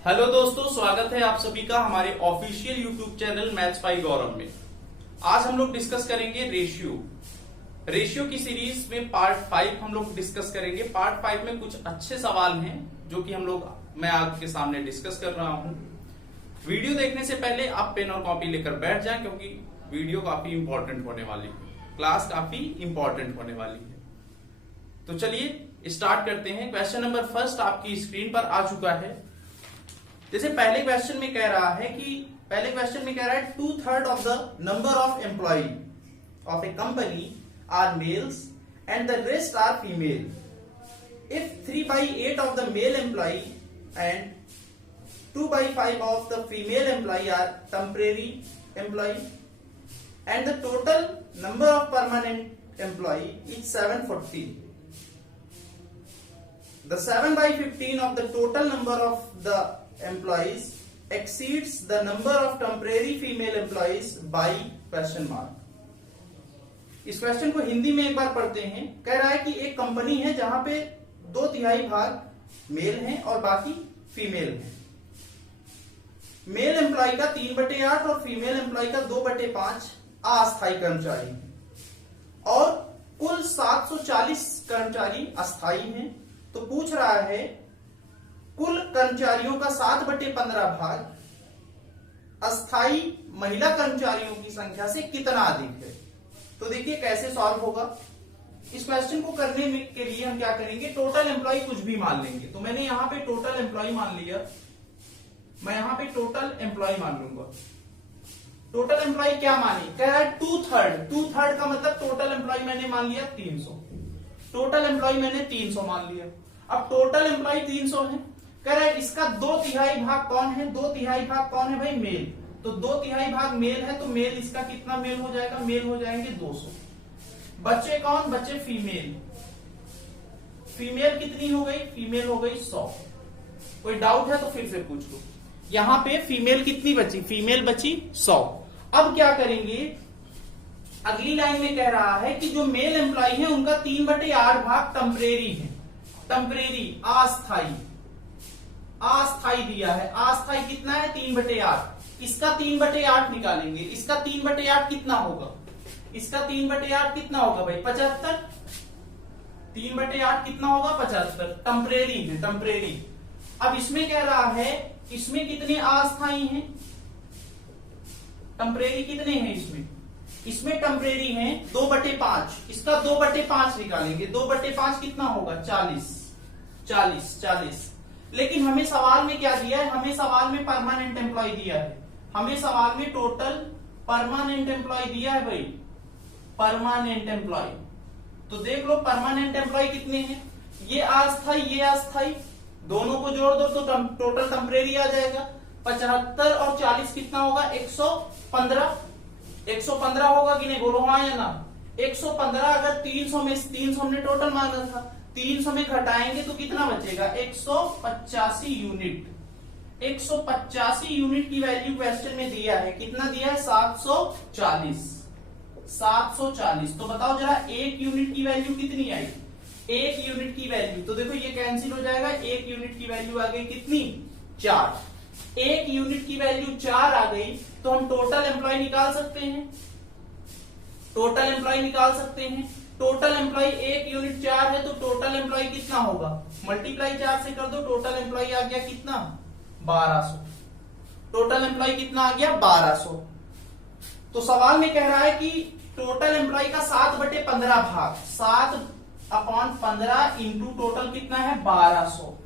Hello दोस्तों, स्वागत है आप सभी का हमारे official YouTube channel maths by Gaurav में। आज हम लोग डिस्कस करेंगे रेशियो की सीरीज में पार्ट 5 हम लोग डिस्कस करेंगे। पार्ट 5 में कुछ अच्छे सवाल हैं जो कि मैं आपके सामने डिस्कस कर रहा हूं। वीडियो देखने से पहले आप पेन और कॉपी लेकर बैठ जाएं क्योंकि वीडियो काफी इंपॉर्टेंट होने वाली है, क्लास काफी इंपॉर्टेंट होने वाली है। तो चलिए स्टार्ट करते हैं। क्वेश्चन नंबर फर्स्ट आपकी स्क्रीन पर आ चुका है। जैसे पहले क्वेश्चन में कह रहा है 2/3 of the number of employ of a company are males and the rest are female. If 3/8 of the male employ and 2/5 of the female employ are temporary employ and the total number of permanent employ is 740. The 7/15 of the total number of the employees exceeds the number of temporary female employees by question mark. इस question को हिंदी में एक बार पढ़ते हैं। कह रहा है कि एक कंपनी है जहां पे 2/3 भाग मेल हैं और बाकी फीमेल हैं। मेल एम्प्लॉय का 3/8 और फीमेल एम्प्लॉय का 2/5 अस्थायी कर्मचारी हैं और कुल 740 कर्मचारी अस्थायी हैं। तो पूछ रहा है कुल कर्मचारियों का 7/15 भाग अस्थायी महिला कर्मचारियों की संख्या से कितना अधिक है। तो देखिए कैसे सॉल्व होगा। इस क्वेश्चन को करने के लिए हम क्या करेंगे, टोटल एम्प्लॉय कुछ भी मान लेंगे। तो मैंने यहां पे टोटल एम्प्लॉय मान लिया, मैं यहां पे टोटल एम्प्लॉय मान लूंगा। टोटल एम्प्लॉय क्या मानी, कह रहा है 2/3 का मतलब टोटल एम्प्लॉय मैंने मान लिया 300। टोटल एम्प्लॉय मैंने 300 मान लिया। अब टोटल एम्प्लॉय 300 है, कह रहा है इसका 2/3 भाग कौन है, 2/3 भाग कौन है भाई, मेल। तो 2/3 भाग मेल है तो मेल इसका कितना मेल हो जाएगा, मेल हो जाएंगे 200। बच्चे कौन, बच्चे फीमेल। फीमेल कितनी हो गई, फीमेल हो गई 100। कोई डाउट है तो फिर से पूछ लो। यहां पे फीमेल कितनी बची, फीमेल बची 100। अब क्या करेंगे, अगली लाइन में कह रहा है कि जो मेल एम्प्लॉय है उनका 3/8 भाग टेम्परेरी है। टेम्परेरी अस्थायी दिया है। अस्थायी कितना है, 3/8। इसका 3/8 निकालेंगे। इसका 3/8 कितना होगा, इसका 3/8 कितना होगा भाई 75। 3/8 कितना होगा 75। टेम्परेरी है, टेम्परेरी। अब इसमें कह रहा है इसमें कितने अस्थायी हैं, टेम्परेरी कितने हैं इसमें टेम्परेरी है 2/5। इसका 2/5 निकालेंगे। 2/5 कितना होगा 40। लेकिन हमें सवाल में क्या दिया है, हमें सवाल में परमानेंट एम्प्लॉय दिया है। हमें सवाल में टोटल परमानेंट एम्प्लॉय दिया है भाई, परमानेंट एम्प्लॉय। तो देख लो परमानेंट एम्प्लॉय कितने हैं, ये अस्थायी ये अस्थायी, दोनों को जोड़ दो तो टोटल टेम्परेरी आ जाएगा। 75 और 40 कितना होगा 115। 115 होगा कि नहीं, बोलो हाँ या ना। 115 अगर 300 में 300 हमने टोटल माना था, 300 में घटाएंगे तो कितना बचेगा 185 यूनिट। 185 यूनिट की वैल्यू क्वेश्चन में दिया है। कितना दिया है 740। तो बताओ जरा एक यूनिट की वैल्यू कितनी आई, एक यूनिट की वैल्यू। तो देखो ये कैंसिल हो जाएगा, एक यूनिट की वैल्यू आ गई कितनी 4। एक यूनिट की वैल्यू 4 आ गई तो हम टोटल एम्प्लॉय निकाल सकते हैं। टोटल एम्प्लॉय निकाल सकते हैं। टोटल एम्प्लॉय एक यूनिट 4 है तो टोटल एम्प्लॉय कितना होगा, मल्टीप्लाई 4 से कर दो। टोटल एम्प्लॉय आ गया कितना 1200। टोटल एम्प्लॉय कितना आ गया 1200। तो सवाल में कह रहा है कि टोटल एम्प्लॉय का 7/15 भाग 7/15 इंटू टोटल कितना है 1200।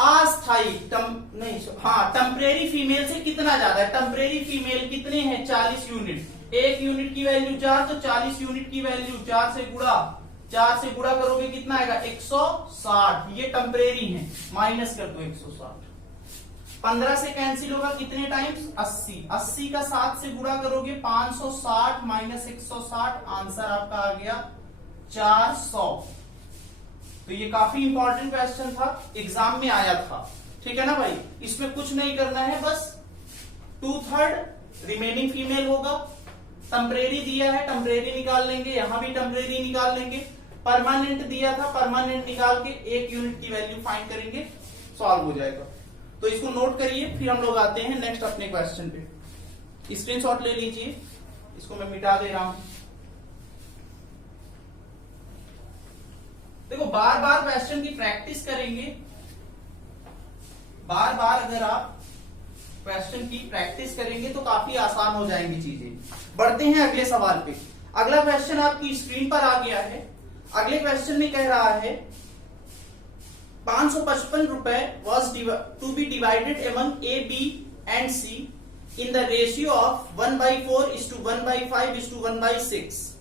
अस्थायी टेम्परेरी फीमेल से कितना ज्यादा है, टेम्परेरी फीमेल कितने हैं 40 यूनिट। एक यूनिट की वैल्यू 4 तो 40 यूनिट की वैल्यू 4 से गुणा करोगे कितना आएगा 160। ये टेम्परेरी है, माइनस कर दो 160। 15 से कैंसिल होगा कितने टाइम्स 80। 80 का 7 से गुणा करोगे 560 माइनस 160, आंसर आपका आ गया 400। तो ये काफी इंपॉर्टेंट क्वेश्चन था, एग्जाम में आया था। ठीक है ना भाई, इसमें कुछ नहीं करना है, बस 2/3 रिमेनिंग फीमेल होगा। टेम्परेरी दिया है, टेम्परेरी निकाल लेंगे, यहां भी टेम्परेरी निकाल लेंगे। परमानेंट दिया था, परमानेंट निकाल के एक यूनिट की वैल्यू फाइंड करेंगे, सॉल्व हो जाएगा। तो इसको नोट करिए, फिर हम लोग आते हैं नेक्स्ट अपने क्वेश्चन पे। स्क्रीनशॉट ले लीजिए, इसको मैं मिटा दे रहा हूं। देखो बार बार क्वेश्चन की प्रैक्टिस करेंगे, बार बार अगर आप क्वेश्चन की प्रैक्टिस करेंगे तो काफी आसान हो जाएंगी चीजें। बढ़ते हैं अगले सवाल पे। अगला क्वेश्चन आपकी स्क्रीन पर आ गया है। अगले क्वेश्चन में कह रहा है 555 रुपए was to be divided among A, B and C in the ratio of 1/4:1/5:1/6,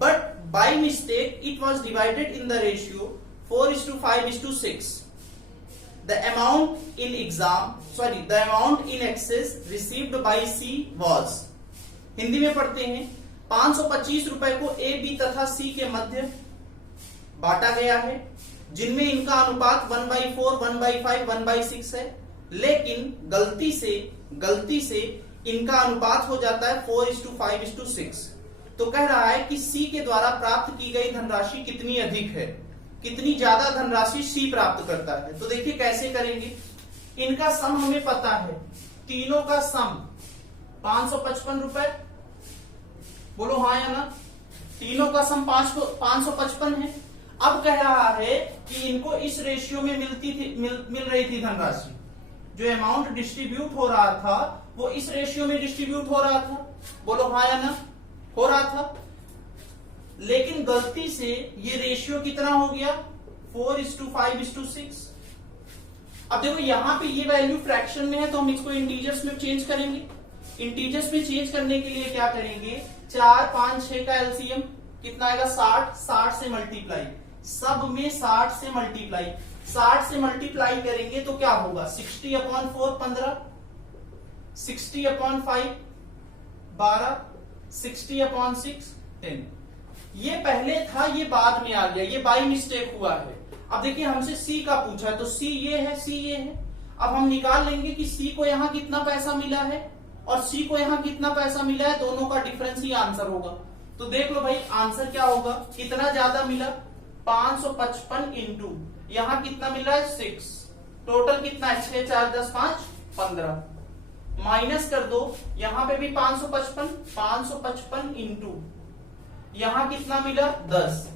but by mistake it was divided in the ratio 4:5:6. The amount in excess received by C was, Hindi में पढ़ते हैं, 525 रुपए को ए, बी तथा सी के मध्य बांटा गया है, जिनमें इनका अनुपात 1/4, 1/5, 1/6 है, लेकिन गलती से इनका अनुपात हो जाता है 4:5:6। तो कह रहा है कि सी के द्वारा प्राप्त की गई धनराशि कितनी अधिक है, कितनी ज्यादा धनराशि सी प्राप्त करता है। तो देखिए कैसे करेंगे। इनका सम हमें पता है, तीनों का सम 555 रुपए, बोलो हाँ या ना। तीनों का सम 555 है। अब कह रहा है कि इनको इस रेशियो में मिल रही थी धनराशि, जो अमाउंट डिस्ट्रीब्यूट हो रहा था वो इस रेशियो में डिस्ट्रीब्यूट हो रहा था, बोलो हाँ या ना, हो रहा था। लेकिन गलती से ये रेशियो कितना हो गया, 4:5:6। अब देखो यहां पे ये वैल्यू फ्रैक्शन में है तो हम इसको इंटीजर्स में चेंज करेंगे। इंटीजर्स में चेंज करने के लिए क्या करेंगे, 4, 5, 6 का एलसीएम कितना आएगा, 60 से मल्टीप्लाई, सब में 60 से मल्टीप्लाई, 60 से मल्टीप्लाई करेंगे तो क्या होगा, 60/4 15, 60/5 12, 60/6 10। ये पहले था, ये बाद में आ गया, ये बाई मिस्टेक हुआ है। अब देखिए हमसे सी का पूछा है तो सी ये है, सी ये है। अब हम निकाल लेंगे कि सी को यहां कितना पैसा मिला है और सी को यहां कितना पैसा मिला है, दोनों का डिफरेंस ही आंसर होगा। तो देख लो भाई आंसर क्या होगा, कितना ज्यादा मिला, 555 इंटू यहां कितना मिल रहा है 6, टोटल कितना है 6, 4, 10, 5, 15, माइनस कर दो, यहां पे भी 555 इंटू यहां कितना मिला 10,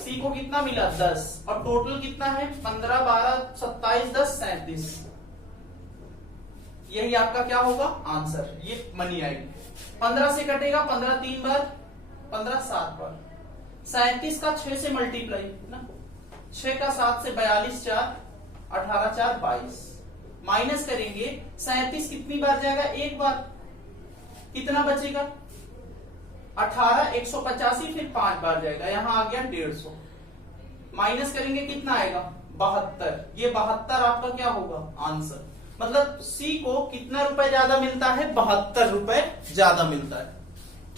सी को कितना मिला 10, और टोटल कितना है 15, 12, 27, 10, 37। यही आपका क्या होगा आंसर, ये मनी आएगी। 15 से कटेगा, 15 3 बार, 15 7 बार, 37 का 6 से मल्टीप्लाई ना, 6 का 7 से 42, 4, 18, 4, 22, माइनस करेंगे 37 कितनी बार जाएगा, एक बार, कितना बचेगा 18, 185, फिर 5 बार जाएगा, यहां आ गया 150, माइनस करेंगे कितना आएगा 72। ये 72 आपका क्या होगा आंसर, मतलब सी को कितना रुपए ज्यादा मिलता है, 72 रुपए ज्यादा मिलता है।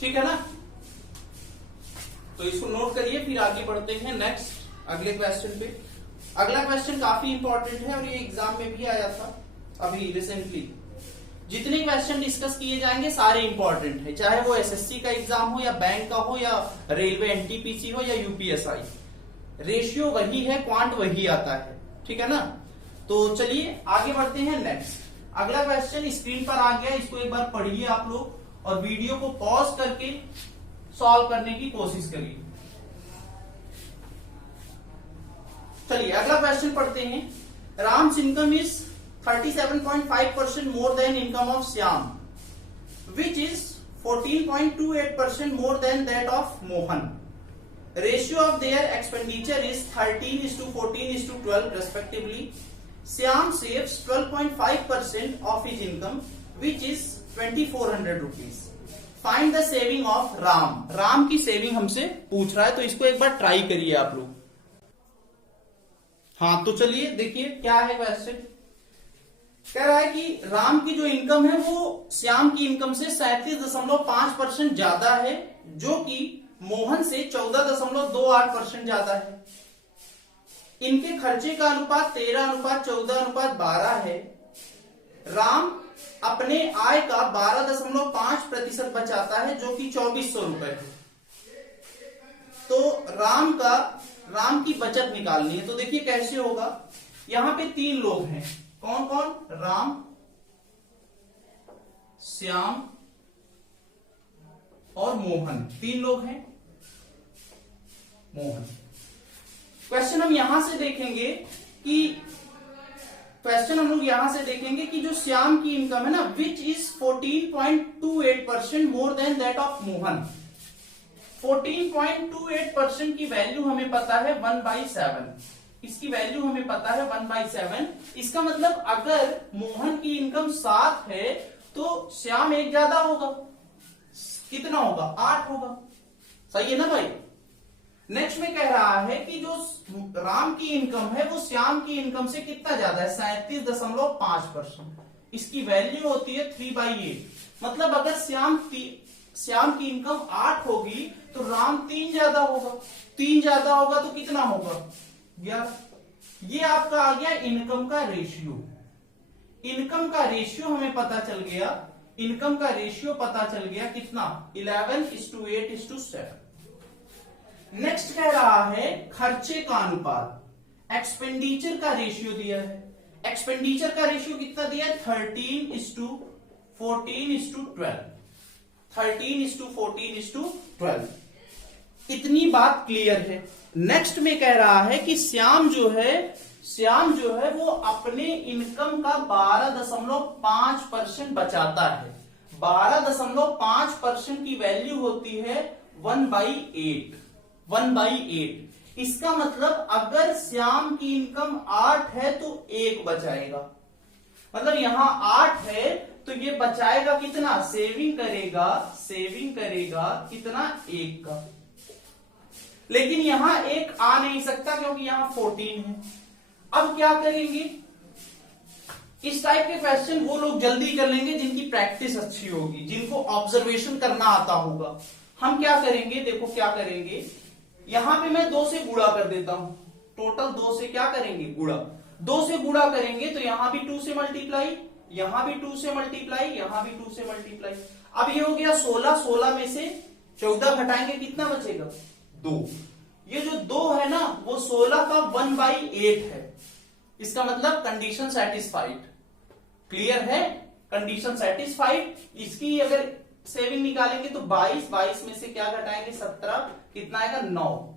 ठीक है ना, तो इसको नोट करिए, फिर आगे बढ़ते हैं नेक्स्ट अगले क्वेश्चन पे। अगला क्वेश्चन काफी इंपॉर्टेंट है और ये एग्जाम में भी आया था अभी रिसेंटली। जितने क्वेश्चन डिस्कस किए जाएंगे सारे इंपॉर्टेंट है, चाहे वो एसएससी का एग्जाम हो या बैंक का हो या रेलवे एनटीपीसी हो या यूपीएसआई, रेशियो वही है, क्वांट वही आता है। ठीक है ना, तो चलिए आगे बढ़ते हैं नेक्स्ट। अगला क्वेश्चन स्क्रीन पर आ गया, इसको एक बार पढ़िए आप लोग और वीडियो को पॉज करके सॉल्व करने की कोशिश करिए। चलिए अगला क्वेश्चन पढ़ते हैं। Ram's income is 37.5% more than income of Shyam, which is 14.28% more than that of Mohan. Ratio of their expenditure is 13:14:12 respectively. Shyam saves 12.5% of his income, which is 2400 rupees. Find the saving of Ram. Ram की saving हमसे पूछ रहा है, तो इसको एक बार ट्राई करिए आप लोग। हाँ तो चलिए देखिए क्या है क्वेश्चन। कह रहा है कि राम की जो इनकम है वो श्याम की इनकम से 37.5% ज्यादा है, जो कि मोहन से 14.28% ज्यादा है। इनके खर्चे का अनुपात 13:14:12 है। राम अपने आय का 12.5% बचाता है, जो कि 2400 रुपए है। तो राम की बचत निकालनी है, तो देखिए कैसे होगा। यहां पे 3 लोग हैं, कौन कौन? राम, श्याम और मोहन, 3 लोग हैं। मोहन, क्वेश्चन हम यहां से देखेंगे कि जो श्याम की इनकम है ना, which is 14.28% more than that of Mohan. 14.28% की वैल्यू हमें पता है 1/7, इसकी वैल्यू हमें पता है 1/7। इसका मतलब अगर मोहन की इनकम 7 है तो श्याम एक ज्यादा होगा, कितना होगा? 8 होगा। सही है ना भाई? नेक्स्ट में कह रहा है कि जो राम की इनकम है वो श्याम की इनकम से कितना ज्यादा है? 37.5%। इसकी वैल्यू होती है 3/8। मतलब अगर श्याम की इनकम 8 होगी तो राम 3 ज्यादा होगा। 3 ज्यादा होगा तो कितना होगा? 11। ये आपका आ गया इनकम का रेशियो। इनकम का रेशियो हमें पता चल गया, इनकम का रेशियो पता चल गया कितना? 11:8:7। नेक्स्ट कह रहा है खर्चे का अनुपात। एक्सपेंडिचर का रेशियो दिया है। एक्सपेंडिचर का रेशियो कितना दिया है? 13:14:12। 13:14:12। इतनी बात क्लियर है। नेक्स्ट में कह रहा है कि श्याम जो है वो अपने इनकम का 12.5% बचाता है। 12.5% की वैल्यू होती है 1/8। 1/8। इसका मतलब अगर श्याम की इनकम 8 है तो 1 बचाएगा। मतलब यहां 8 है तो ये बचाएगा कितना? सेविंग करेगा कितना? 1 का। लेकिन यहां 1 आ नहीं सकता क्योंकि यहां 14 है। अब क्या करेंगे? इस टाइप के क्वेश्चन वो लोग जल्दी कर लेंगे जिनकी प्रैक्टिस अच्छी होगी, जिनको ऑब्जर्वेशन करना आता होगा। हम क्या करेंगे? देखो क्या करेंगे, यहां पे मैं 2 से गुणा कर देता हूं। टोटल 2 से क्या करेंगे? गुणा। 2 से गुणा करेंगे तो यहां भी 2 से मल्टीप्लाई, यहां भी 2 से मल्टीप्लाई, यहां भी 2 से मल्टीप्लाई। अब ये हो गया 16। 16 में से 14 घटाएंगे, कितना बचेगा? 2। ये जो 2 है ना वो 16 का 1/8 है। इसका मतलब कंडीशन सेटिस्फाइड। क्लियर है? Condition satisfied. इसकी अगर सेविंग निकालेंगे तो 22 में से क्या घटाएंगे? 17, कितना आएगा? 9।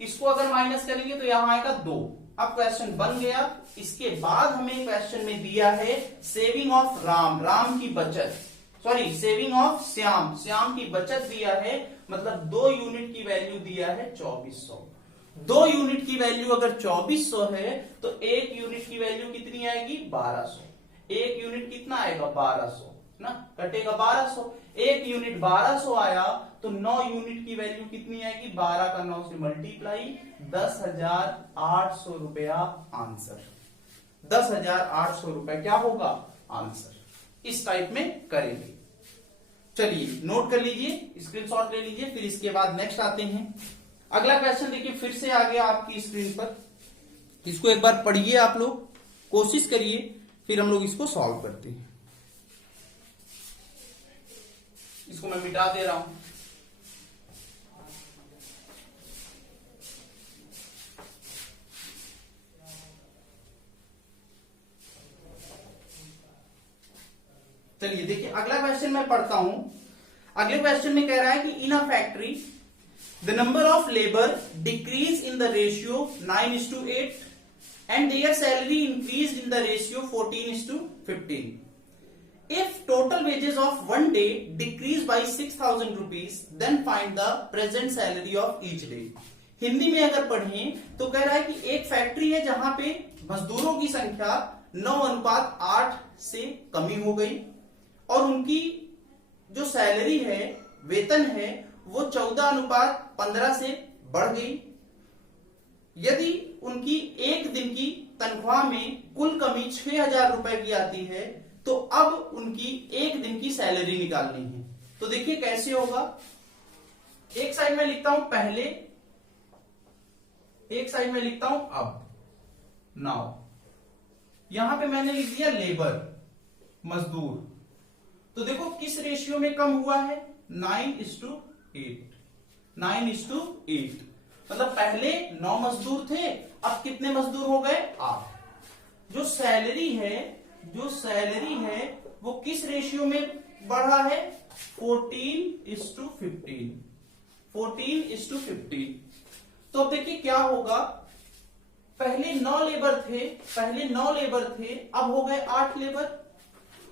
इसको अगर माइनस करेंगे तो यहां आएगा 2। अब क्वेश्चन बन गया। इसके बाद हमें क्वेश्चन में दिया है सेविंग ऑफ राम की बचत, सॉरी सेविंग ऑफ श्याम की बचत दिया है। मतलब 2 यूनिट की वैल्यू दिया है 2400। 2 यूनिट की वैल्यू अगर 2400 है तो 1 यूनिट की वैल्यू कितनी आएगी? 1200। 1 यूनिट कितना आएगा? 1200 ना, कटेगा 1200। 1 यूनिट 1200 आया तो 9 यूनिट की वैल्यू कितनी आएगी? 12 का 9 से मल्टीप्लाई, 10,800 रुपया आंसर। 10,800 रुपया क्या होगा? आंसर। इस टाइप में करेंगे। चलिए नोट कर लीजिए, स्क्रीनशॉट ले लीजिए, फिर इसके बाद नेक्स्ट आते हैं। अगला क्वेश्चन देखिए, फिर से आ गया आपकी स्क्रीन पर। इसको एक बार पढ़िए आप लोग, कोशिश करिए, फिर हम लोग इसको सॉल्व करते हैं। इसको मैं मिटा दे रहा हूं। चलिए देखिए, अगला क्वेश्चन मैं पढ़ता हूं। अगले क्वेश्चन में कह रहा है कि in a factory the number of labour decreases in the ratio 9:8 and their salary increased in the ratio 14:15. If total wages of one day decrease by 6,000 rupees, then find the present salary of each day. Hindi में अगर पढ़ें तो कह रहा है कि एक factory है जहां पे मजदूरों की संख्या 9:8 से कमी हो गई और उनकी जो सैलरी है, वेतन है, वो 14:15 से बढ़ गई। यदि उनकी एक दिन की तनख्वाह में कुल कमी 6,000 रुपए की आती है तो अब उनकी एक दिन की सैलरी निकालनी है। तो देखिए कैसे होगा। एक साइड में लिखता हूं पहले, एक साइड में लिखता हूं अब। नाउ यहां पे मैंने लिख दिया लेबर, मजदूर। तो देखो किस रेशियो में कम हुआ है? 9:8। 9:8 मतलब पहले 9 मजदूर थे, अब कितने मजदूर हो गए? 8। जो सैलरी है वो किस रेशियो में बढ़ा है? 14:15। 14:15। तो अब देखिए क्या होगा, पहले 9 लेबर थे, अब हो गए 8 लेबर।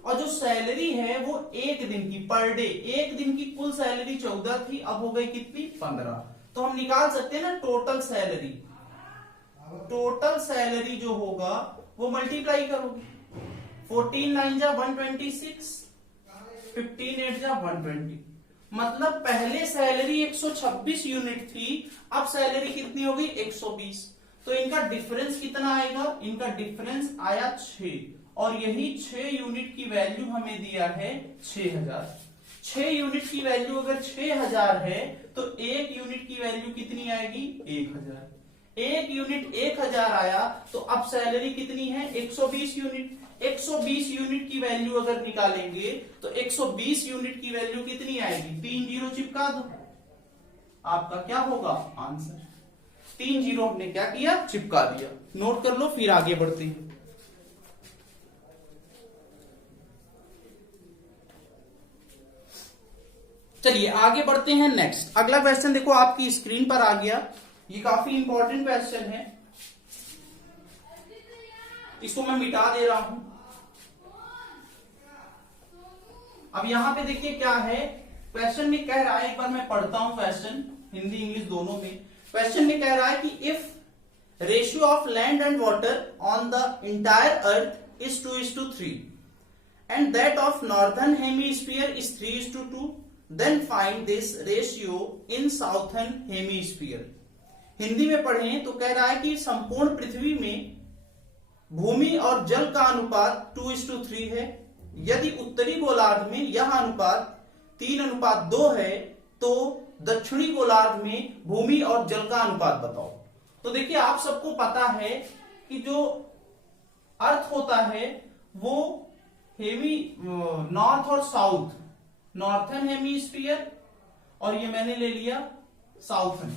और जो सैलरी है वो एक दिन की, पर डे एक दिन की कुल सैलरी 14 थी, अब हो गई कितनी? 15। तो हम निकाल सकते हैं ना टोटल सैलरी। टोटल सैलरी जो होगा वो मल्टीप्लाई करोगे, 14×9 = 126, 15×8 = 120। मतलब पहले सैलरी 126 यूनिट थी, अब सैलरी कितनी होगी? 120। तो इनका डिफरेंस कितना आएगा? इनका डिफरेंस आया 6, और यही 6 यूनिट की वैल्यू हमें दिया है 6000। 6 यूनिट की वैल्यू अगर 6000 है तो 1 यूनिट की वैल्यू कितनी आएगी? 1000। 1 यूनिट 1000 आया, तो अब सैलरी कितनी है? 120 यूनिट। 120 यूनिट की वैल्यू अगर निकालेंगे तो 120 यूनिट की वैल्यू कितनी आएगी? 3 जीरो चिपका दो, आपका क्या होगा आंसर? 3 जीरो हमने क्या किया? चिपका दिया। नोट कर लो, फिर आगे बढ़ते हैं। चलिए आगे बढ़ते हैं। नेक्स्ट अगला क्वेश्चन देखो आपकी स्क्रीन पर आ गया। ये काफी इंपॉर्टेंट क्वेश्चन है, इसको मैं मिटा दे रहा हूं। अब यहां पे देखिए क्या है, क्वेश्चन में कह रहा है, एक बार मैं पढ़ता हूं क्वेश्चन, हिंदी इंग्लिश दोनों में। क्वेश्चन में कह रहा है कि if ratio of land and water on the entire earth is 2:3 and that of northern hemisphere is 3:2, then find this ratio in southern hemisphere. Hindi में पढ़ें तो कह रहा है कि संपूर्ण पृथ्वी में भूमि और जल का अनुपात 2:3 है। यदि उत्तरी गोलार्ध में यह अनुपात 3:2 है तो दक्षिणी गोलार्ध में भूमि और जल का अनुपात बताओ। तो देखिए आप सबको पता है कि जो अर्थ होता है वो नॉर्थ और साउथ, नॉर्थर्न हेमीस्फीयर, और ये मैंने ले लिया साउथर्न,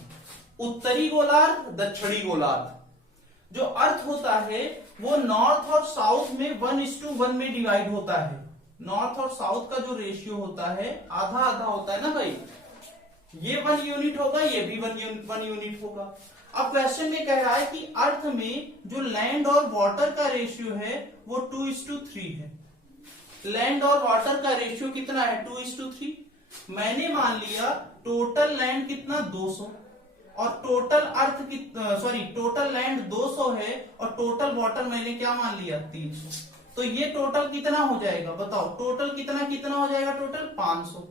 उत्तरी गोलार्ध, दक्षिणी गोलार्ध। जो अर्थ होता है वो नॉर्थ और साउथ में 1:1 में डिवाइड होता है। नॉर्थ और साउथ का जो रेशियो होता है आधा आधा होता है ना भाई, ये 1 यूनिट होगा, ये भी 1 यूनिट होगा। अब क्वेश्चन में कह रहा है कि अर्थ में जो लैंड और वाटर का रेशियो है वो 2:3 है। लैंड और वाटर का रेशियो कितना है? 2:3। मैंने मान लिया टोटल लैंड कितना? 200, और टोटल अर्थ टोटल लैंड 200 है, और टोटल वाटर मैंने क्या मान लिया? 300। तो ये टोटल कितना हो जाएगा बताओ? टोटल कितना हो जाएगा? टोटल 500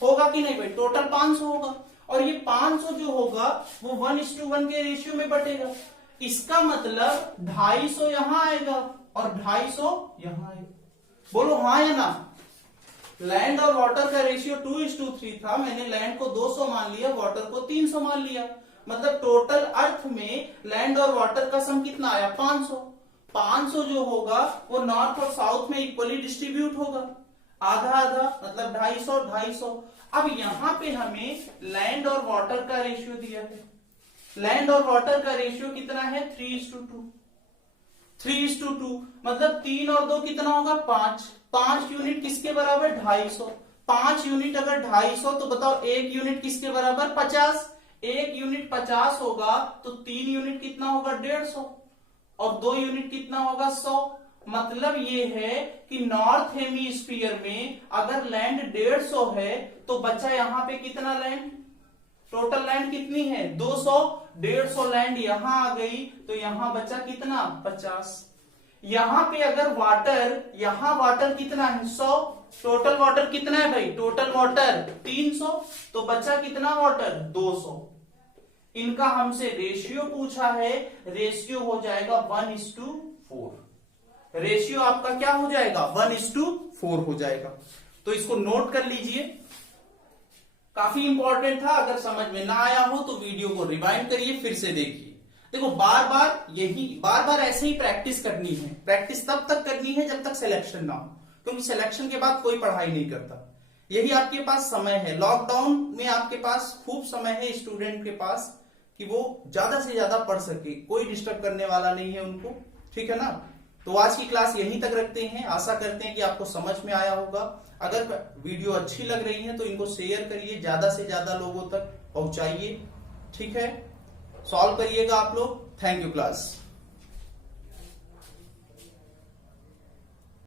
होगा कि नहीं भाई? टोटल 500 होगा, और ये 500 जो होगा वो 1:1 के रेशियो में बटेगा। इसका मतलब 250 यहां आएगा और 250 यहां आएगा। बोलो हाँ या ना? लैंड और वाटर का रेशियो 2:3 था, मैंने लैंड को 200 मान लिया, वाटर को 300 मान लिया, मतलब टोटल अर्थ में लैंड और वाटर का सम कितना आया? 500। 500 जो होगा वो नॉर्थ और साउथ में इक्वली डिस्ट्रीब्यूट होगा, आधा आधा, मतलब 250 250। अब यहां पे हमें लैंड और वाटर का रेशियो दिया है। लैंड और वाटर का रेशियो कितना है? 3:2। 3:2 मतलब 3 और 2 कितना होगा? 5। 5 यूनिट किसके बराबर? 250। 5 यूनिट अगर 250 तो बताओ 1 यूनिट किसके बराबर? 50। 1 यूनिट 50 होगा तो 3 यूनिट कितना होगा? 150, और 2 यूनिट कितना होगा? 100। मतलब ये है कि नॉर्थ हेमीस्फीयर में अगर लैंड 150 है तो बचा यहां पे कितना लैंड? टोटल लैंड कितनी है? 200। 150 लैंड यहां आ गई तो यहां बचा कितना? 50। यहां पे अगर वाटर, यहां वाटर कितना है? 100। टोटल वाटर कितना है भाई? टोटल वाटर 300, तो बचा कितना वाटर? 200। इनका हमसे रेशियो पूछा है, रेशियो हो जाएगा 1:4। रेशियो आपका क्या हो जाएगा? 1:4 हो जाएगा। तो इसको नोट कर लीजिए, काफी इंपॉर्टेंट था। अगर समझ में ना आया हो तो वीडियो को रिवाइंड करिए, फिर से देखिए। देखो बार बार ऐसे ही प्रैक्टिस करनी है। प्रैक्टिस तब तक करनी है जब तक सिलेक्शन ना हो, क्योंकि सिलेक्शन के बाद कोई पढ़ाई नहीं करता। यही आपके पास समय है, लॉकडाउन में आपके पास खूब समय है स्टूडेंट के पास कि वो ज्यादा से ज्यादा पढ़ सके, कोई डिस्टर्ब करने वाला नहीं है उनको, ठीक है ना। तो आज की क्लास यहीं तक रखते हैं। आशा करते हैं कि आपको समझ में आया होगा। अगर वीडियो अच्छी लग रही है तो इनको शेयर करिए, ज्यादा से ज्यादा लोगों तक पहुंचाइए। ठीक है, सॉल्व करिएगा आप लोग। Thank you class.